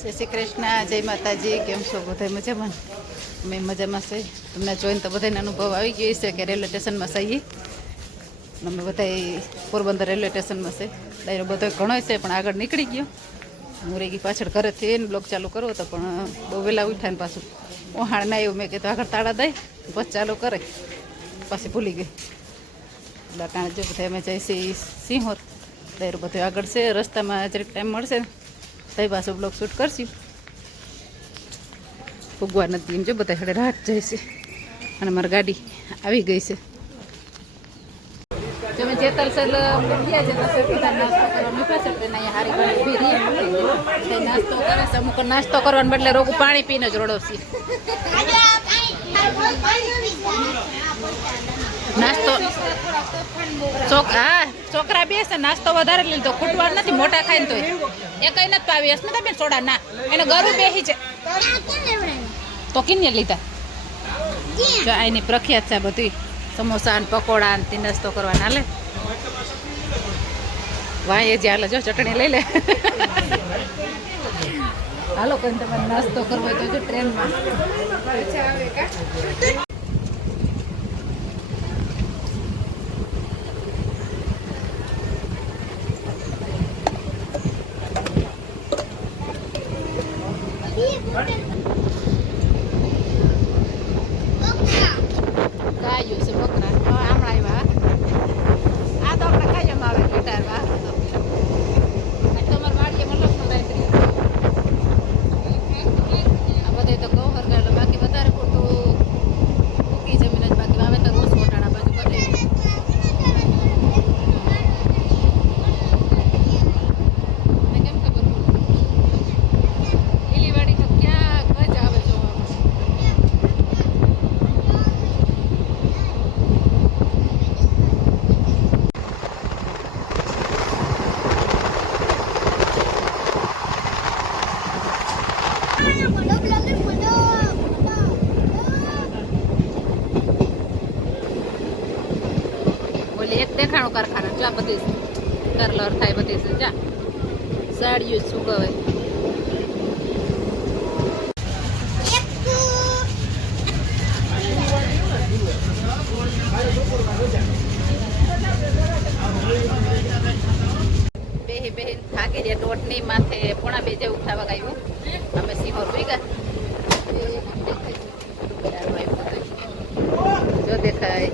જય શ્રી કૃષ્ણ, જય માતાજી. કેમ છો બધા? મજામાં? અમે મજામાં છે. તમને જોઈને તો બધાને અનુભવ આવી ગયો છે કે રેલવે સ્ટેશનમાં છીએ. અમે બધા પોરબંદર રેલવે સ્ટેશનમાં છે. ડાયરો બધો ઘણો છે પણ આગળ નીકળી ગયો. હું રેગી પાછળ ઘરેથી એને બ્લોગ ચાલુ કરવો હતો પણ બહુ વહેલા ઉઠાય ને પાછું ઓહાણ ના આવ્યું. મેં કીધું આગળ તાળા દઈ બસ ચાલુ કરે, પાછી ભૂલી ગઈ. એટલે કારણે જો બધા અમે જઈશી સિંહોર. ડાયરો બધો આગળ છે. રસ્તામાં જરીક ટાઈમ મળશે ને તઈ પાછું બ્લોગ શૂટ કરશું. ભગવા નથી એમ જો બધા હડે રાત જાય છે અને મારી ગાડી આવી ગઈ છે. તમે જેતલ સર ગયા છે તો પેલા નાસ્તો કરવાનું પાછળ ટ્રેન અહીંયા હારી ગાડી ઊભી રહી નાસ્તો કરે છે. અમુક નાસ્તો કરવાને બદલે રોગું પાણી પીને જ રોડવશે. નાસ્તો હા છોકરા બે છે. નાસ્તો વધારે લીધો ખૂટવાનું નથી. મોટા ખાઈને તો એ કઈ નથી પાવી હશે ને તમે સોડા ના એને ગરું બેસી છે તો કિને લીધા. જો એની પ્રખ્યાત છે બધી સમોસા ને પકોડા ને નાસ્તો કરવાના હાલે. વાય જે હાલે જો ચટણી લઈ લે. હાલો કોઈ તમારે નાસ્તો કરવો હોય તો જો ટ્રેનમાં ગાયું છે બકરા હમણાં આવ્યા. આ તો આપણે કાયમ આવે ગીટારમાં. તમારે વાડીએ મતલબ રાત્રિ આ બધે તો ઘઉં હરગાડે. બાકી વધારે પૂરતું મૂકી જમીન જ. બાકી વાવેતર ઓછું ઓટાણા બાજુ બધે. કેમ ખબર લીલીવાડી તો ક્યાં જ આવે જોવા. ઓલી એક દેખાણું કારખાના જા બધી કરલર થાય બધી છે. જા સાડીઓ શું કહે બેહી બેહી થાકી જાય. ટોટની માથે પોણા બે જેવું થવા ગાયું. અમે સિંહોર હોઈ ગયા જો દેખાય.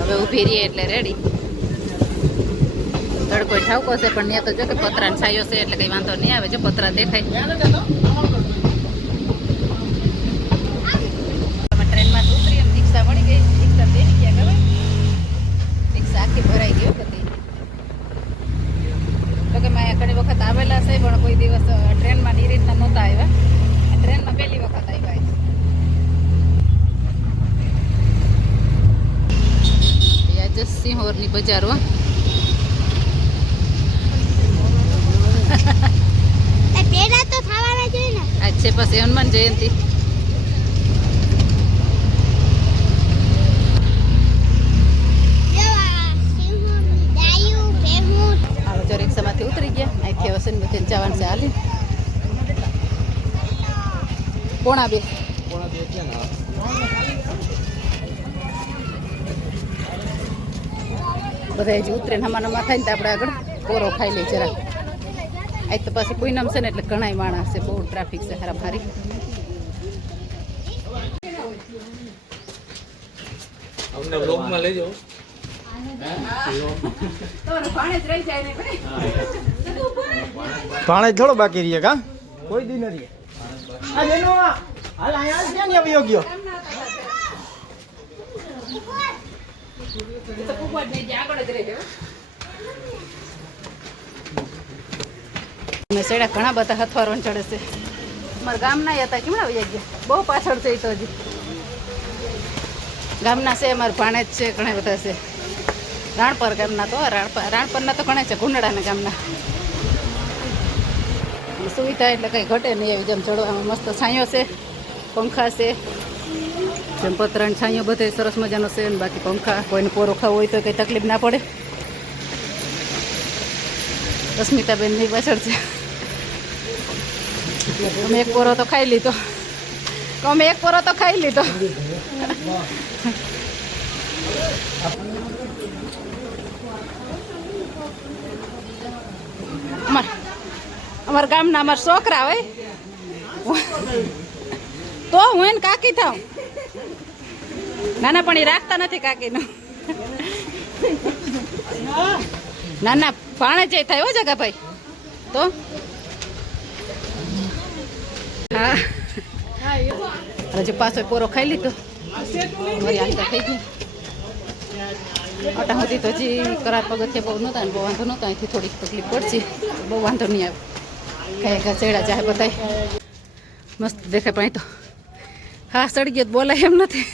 હવે ઊભી રહીએ એટલે રેડી. તડકો ઠાવકો છે પણ ત્યાં તો જો કે પતરા છાયો છે એટલે કઈ વાંધો નહીં આવે. જો પતરા દેખાય. ટ્રેનમાં ઉતરી એમ રિક્ષા મળી ગઈ. રિક્ષા બેસી ગયા ખબર. રિક્ષા આખી ભરાઈ ગઈ બધી. તો કે મેં ઘણી વખત આવેલા છે પણ કોઈ દિવસ ટ્રેનમાં ની રીતના નહોતા આવ્યા. ટ્રેનમાં પહેલી વખત આવ્યા. સિંહોરની બજારો પેલા તો થવાના જોઈએ ને. આજ છે પછી હનુમાન જયંતિ. જો રિક્ષામાંથી ઉતરી ગયા. અહીંથી વસન બધી જવાનું છે હાલી. પોણા બે બધા હજી ઉતરે ને હમણાં થાય ને તો આપણે આગળ પોરો ખાઈ લઈ જરા. આજ તો પાછી પૂનમ છે ને એટલે ઘણા માણસ છે. બહુ ટ્રાફિક છે હારા ભારી. અમને બ્લોગમાં લઈ જાઓ. પાણે થોડો બાકી રહીએ કા કોઈ દી નથી. આ બેનો હાલ અહીંયા ક્યાં ની આવ્યો ગયો. સેડા ઘણા બધા હથવારોને ચડે છે. અમારા ગામના હતા કેમણા આવી ગયા. બહુ પાછળ છે. તો હજી ગામના છે. અમારા ભાણે જ છે. ઘણા બધા છે. રાણપર ગામના તો રાણપરના તો ઘણા છે. કુંડળાના ગામના સુવિધા એટલે કંઈ ઘટે નહીં. એવી જેમ ચડવામાં મસ્ત છાંયો છે, પંખા છે. જેમ પતરાણ છાંયો બધે સરસ મજાનો છે ને બાકી પંખા કોઈને પોરો ખાવો હોય તો કંઈ તકલીફ ના પડે. અસ્મિતાબેન ની પાછળ છે. અમે એક પોરો તો ખાઈ લીધો. અમારા ગામના અમારા છોકરા હોય તો હું એને કાકી થાવ. નાના પણ એ રાખતા નથી કાકીનું. નાના ભાણે જઈ થાય હો જગાભાઈ તો. હા હજી પાછો પોરો ખાઈ લીધો. મારી આંતર થઈ ગઈ. અટા સુધી તો હજી કરાર પગથિયા બહુ નહોતા ને બહુ વાંધો નહોતો. અહીંથી થોડીક તકલીફ પડશે. બહુ વાંધો નહીં આવે. ખાય ચેડા ચાહે બધા મસ્ત દેખાય. પણ તો હા ચડી ગયો બોલાય એમ નથી.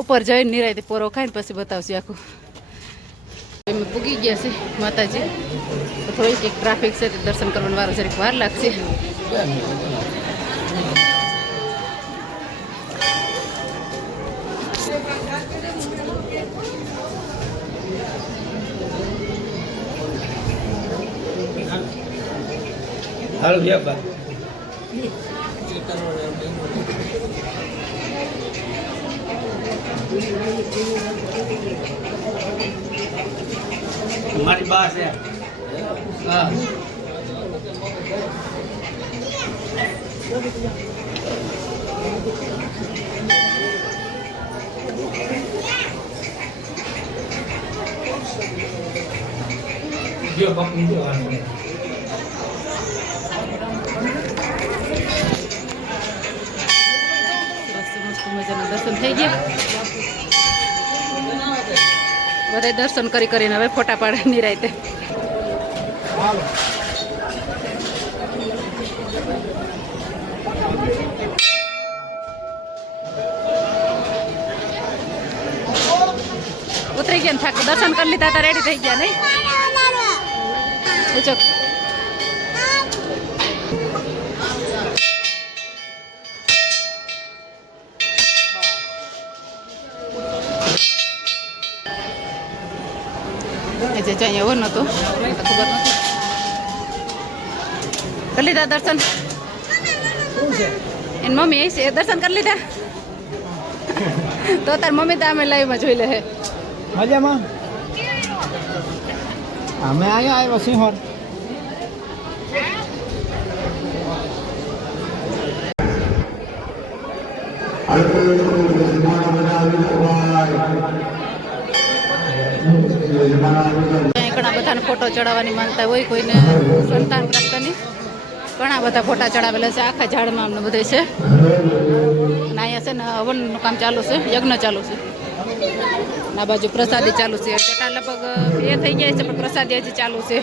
ઉપર જઈને નિરાયથી પોરો ખાઈને પછી બતાવશે આખું. અમે પૂગી ગયા છે માતાજી. તો થોડીક એક ટ્રાફિક છે તે દર્શન કરવાનો વારો જરીક વાર લાગશે. હાલો ગયા બા. મારી બા છે. હા ગયો બાપુ ગયો આ મજાના દર્શન થઈ ગયા. બધા દર્શન કરીને હવે ફોટા પાડે નિરાયતે. ઉતરી ગયા ને થાક દર્શન કરી લીધા હતા. રેડી થઈ ગયા નહીં? ચક જે અહીંયા એવો નહોતો ખબર નથી. કરી લીધા દર્શન? એની મમ્મી છે દર્શન કરી લીધા? તો તાર મમ્મી તો અમે લાઈવમાં જોઈ લે. મજામાં અમે આવ્યા સિંહોર. ઘણા બધાને ફોટો ચડાવવાની માનતા હોય. કોઈને સંતાન પ્રાપ્તની ઘણા બધા ફોટા ચડાવેલા છે. આખા ઝાડમાં અમને બધે છે. અને અહીંયા છે ને હવનનું કામ ચાલુ છે. યજ્ઞ ચાલુ છે. આ બાજુ પ્રસાદી ચાલુ છે. ચટા લગભગ એ થઈ ગયા છે પણ પ્રસાદી હજી ચાલુ છે.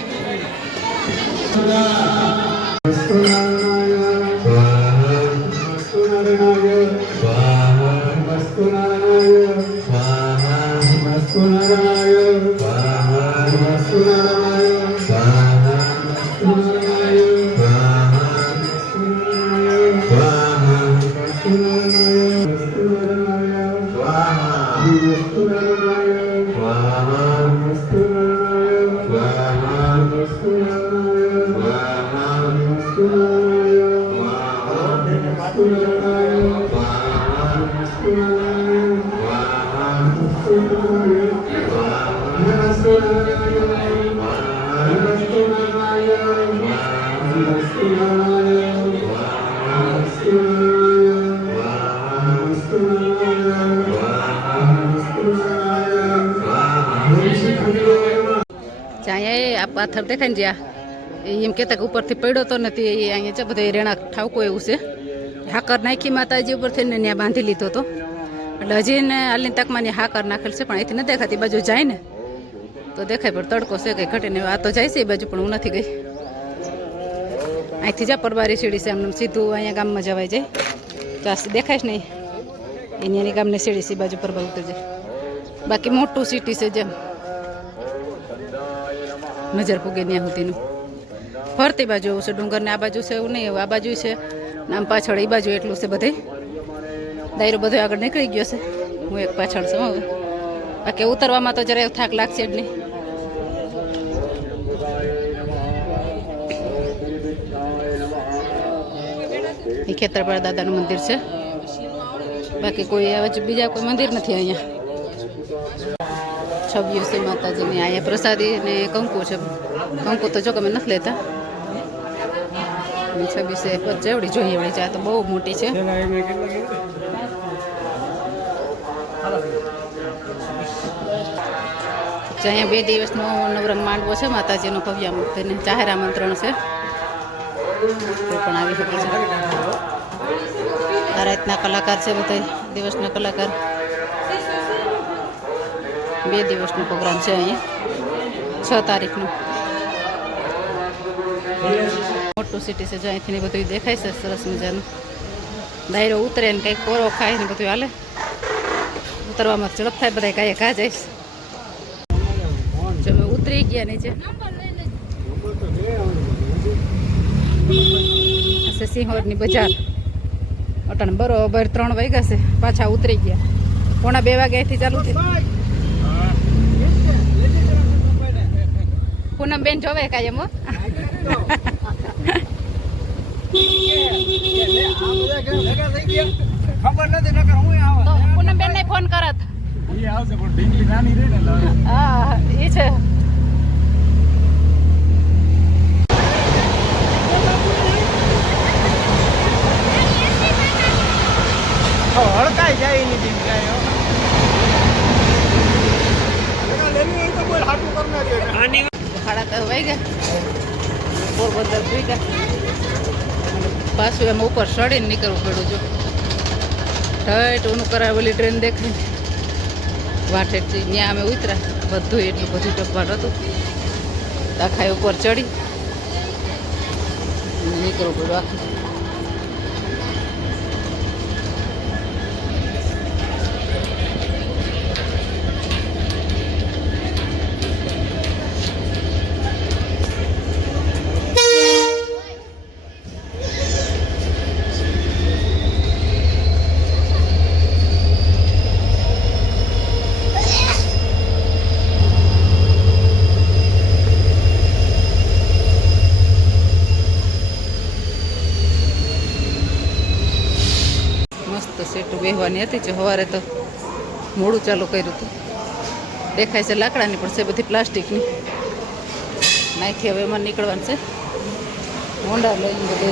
અહીંયા આ પાથર દેખાય ને જ્યાં એમ કહેતા કે ઉપરથી પડ્યો તો નથી. અહીંયા છે બધા રેણા ઠાવકો એવું છે. હાકર નાખી માતાજી ઉપરથી ને ત્યાં બાંધી લીધો હતો. એટલે હજી ને હાલની તકમાં ને હાકર નાખેલ છે પણ અહીંથી નથી દેખાતી. બાજુ જાય ને તો દેખાય પણ તડકો છે કંઈ ઘટે ને. આ તો જાય છે એ બાજુ પણ હું નથી ગઈ. અહીંથી જા પરબારી સીડી છે. આમ સીધું અહીંયા ગામમાં જવાય જાય. તો દેખાય જ નહીં એની ગામની સીડી છે બાજુ પરબા ઉતરી જાય. બાકી મોટું સિટી છે જેમ નજર પૂગે ત્યાં સુધીનું. ફરતી બાજુ એવું છે. ડુંગરને આ બાજુ છે એવું નહીં. એવું આ બાજુ છે આમ પાછળ એ બાજુ એટલું છે બધે. દાયરો બધો આગળ નીકળી ગયો છે, હું એક પાછળ છું હવે. બાકી ઉતરવામાં તો જરાય થાક લાગશે જ નહીં. એ ખેતરપાળ દાદાનું મંદિર છે, બાકી કોઈ હવે બીજા કોઈ મંદિર નથી અહીંયા. છબીઓ છે માતાજીની. અહીંયા પ્રસાદી ને કંકુ છે. કંકુ તો જો કે અમે નથી લેતા. છબી છે જેવડી જોઈએ એવડી ચા તો બહુ મોટી છે. અહીંયા 2 દિવસનો નવરંગ માંડવો છે માતાજીનો ભવ્ય મૂર્તિને જાહેર આમંત્રણ છે, કોઈ પણ આવી શકે છે. આ રાતના કલાકાર છે બધા, દિવસના કલાકાર. 2 દિવસનો પ્રોગ્રામ છે અહીંયા, 6 તારીખનો. મોટું સિટી છે, જો અહીંથી બધું દેખાય છે સરસ મજાનું. દાયરો ઉતરે ને કંઈક કોરો ખાય ને બધું હાલે. ઉતરવામાં ઝડપ થાય, બધા કાંઈ ઘા જઈશ. જો ઉતરી ગયા નીચે. સિંહોરની બજાર અટાણે બરોબર 3 વાગ્યા છે, પાછા ઉતરી ગયા. 1:45 વાગ્યાથી ચાલુ થઈ. પૂનમબેન જોવે કાયમ. પૂનમબેન ને ફોન કરત. હા એ છે. હળકાઈ જાય એની જગ્યાએ. સાડા 3 વાગ્યા પોરબંદર થઈ ગયા. પાછું એમાં ઉપર ચડીને નીકળવું પડ્યું. જો ઠેઠ ઓનું કરાવેલી ટ્રેન દેખાય વાઠેઠથી. ત્યાં અમે ઉતર્યા, બધું એટલું બધું ટકવાટ હતું. આખા ઉપર ચડી નીકળવું પડ્યું આખું. સેટું બેહવાની હતી. જો સવારે તો મોડું ચાલુ કર્યું હતું. દેખાય છે લાકડાની, પણ છે બધી પ્લાસ્ટિકની. નાખી હવે એમાં નીકળવાનું છે. હોન્ડા લઈને બધે